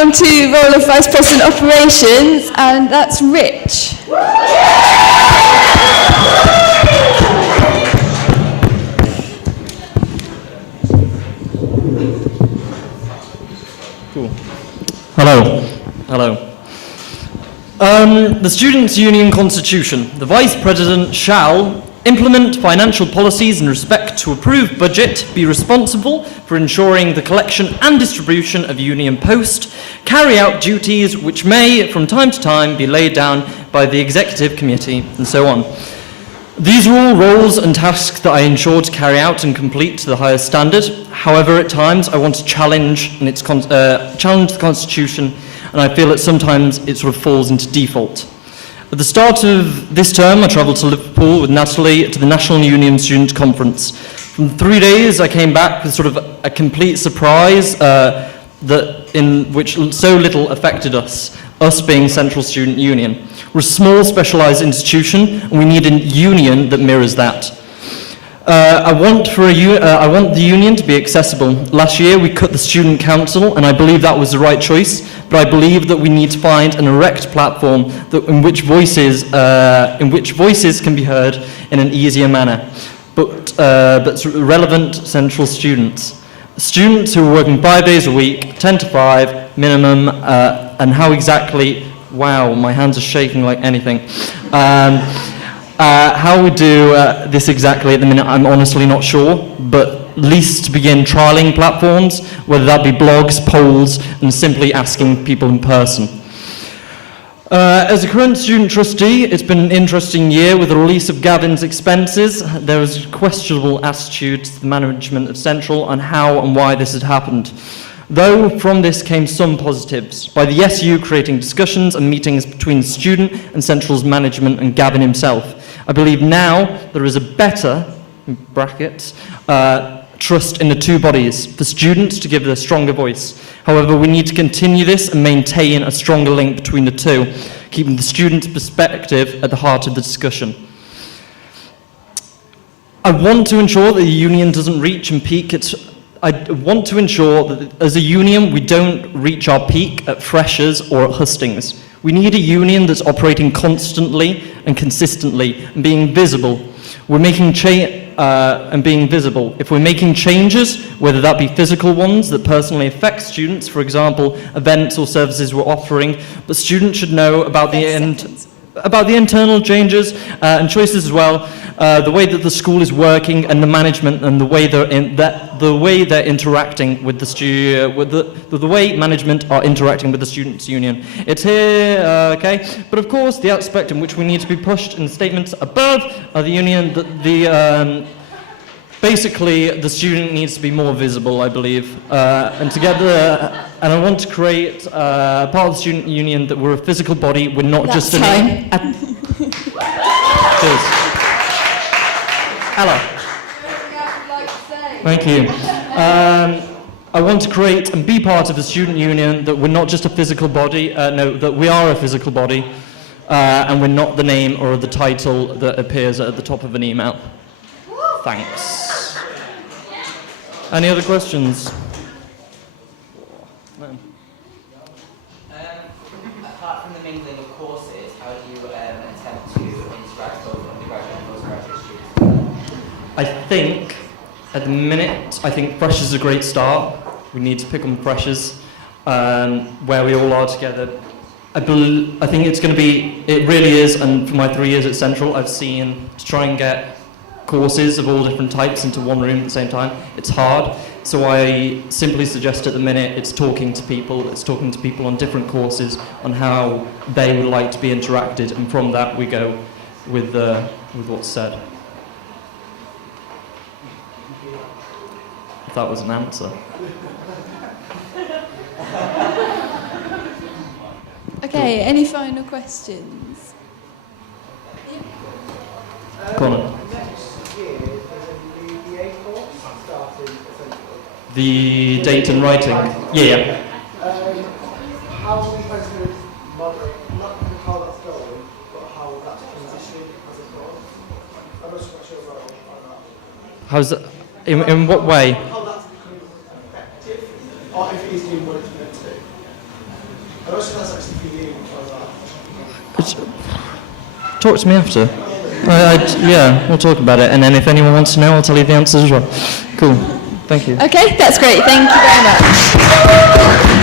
On to role of Vice President Operations, and that's Rich. Cool. Hello. The Students' Union Constitution. The Vice President shall implement financial policies in respect to approved budget, be responsible for ensuring the collection and distribution of union post, carry out duties which may, from time to time, be laid down by the Executive Committee, and so on. These are all roles and tasks that I ensure to carry out and complete to the highest standard. However, at times, I want to challenge the Constitution, and I feel that sometimes it sort of falls into default. At the start of this term, I travelled to Liverpool with Natalie to the National Union Student Conference. From 3 days, I came back with sort of a complete surprise in which so little affected us being Central Student Union. We're a small, specialised institution, and we need a union that mirrors that. I want the union to be accessible. Last year, we cut the Student Council, and I believe that was the right choice, but I believe that we need to find an erect platform in which voices can be heard in an easier manner, but relevant central students. Students who are working 5 days a week, 10 to 5 minimum, and how exactly, wow, my hands are shaking like anything. How we do this exactly at the minute, I'm honestly not sure, but at least to begin trialling platforms, whether that be blogs, polls, and simply asking people in person. As a current student trustee, it's been an interesting year with the release of Gavin's expenses. There was a questionable attitude to the management of Central on how and why this had happened. Though from this came some positives, by the SU creating discussions and meetings between the student and Central's management and Gavin himself. I believe now there is a better, in brackets, trust in the two bodies, for students to give a stronger voice. However, we need to continue this and maintain a stronger link between the two, keeping the student's perspective at the heart of the discussion. I want to ensure that the union doesn't reach and peak I want to ensure that as a union, we don't reach our peak at Freshers or at Hustings. We need a union that's operating constantly and consistently and being visible. And being visible. If we're making changes, whether that be physical ones that personally affect students, for example, events or services we're offering, but students should know about the internal changes and choices as well, the way that the school is working and the management and the way they're interacting with the way management are interacting with the students' union. It's here, okay. But of course, the aspect in which we need to be pushed in the statements above are the union basically the student needs to be more visible, I believe, and together. And I want to create part of the student union that we're a physical body. We're not just an. Cheers. Ella. Thank you. I want to create and be part of the student union that we're not just a physical body. That we are a physical body, and we're not the name or the title that appears at the top of an email. Thanks. Any other questions? Apart from the mingling of courses, how do you attempt to interact with undergraduate and postgraduate students? I think, at the minute, Freshers is a great start. We need to pick on Freshers, where we all are together. I think it's going to be, it really is, and for my 3 years at Central, I've seen to try and get courses of all different types into one room at the same time. It's hard, so I simply suggest at the minute it's talking to people on different courses on how they would like to be interacted, and from that we go with what's said. If that was an answer. Okay, any final questions? Connor. The date and writing? Yeah. How are we supposed to moderate, not how that's going, but how that's transitioning as it goes? I'm not sure about that. How's that? In what way? How that's becoming effective, or if it is doing what it's meant to do. I don't think that's actually for you because Talk to me after. Yeah, we'll talk about it, and then if anyone wants to know, I'll tell you the answers as well. Cool. Thank you. Okay, that's great. Thank you very much.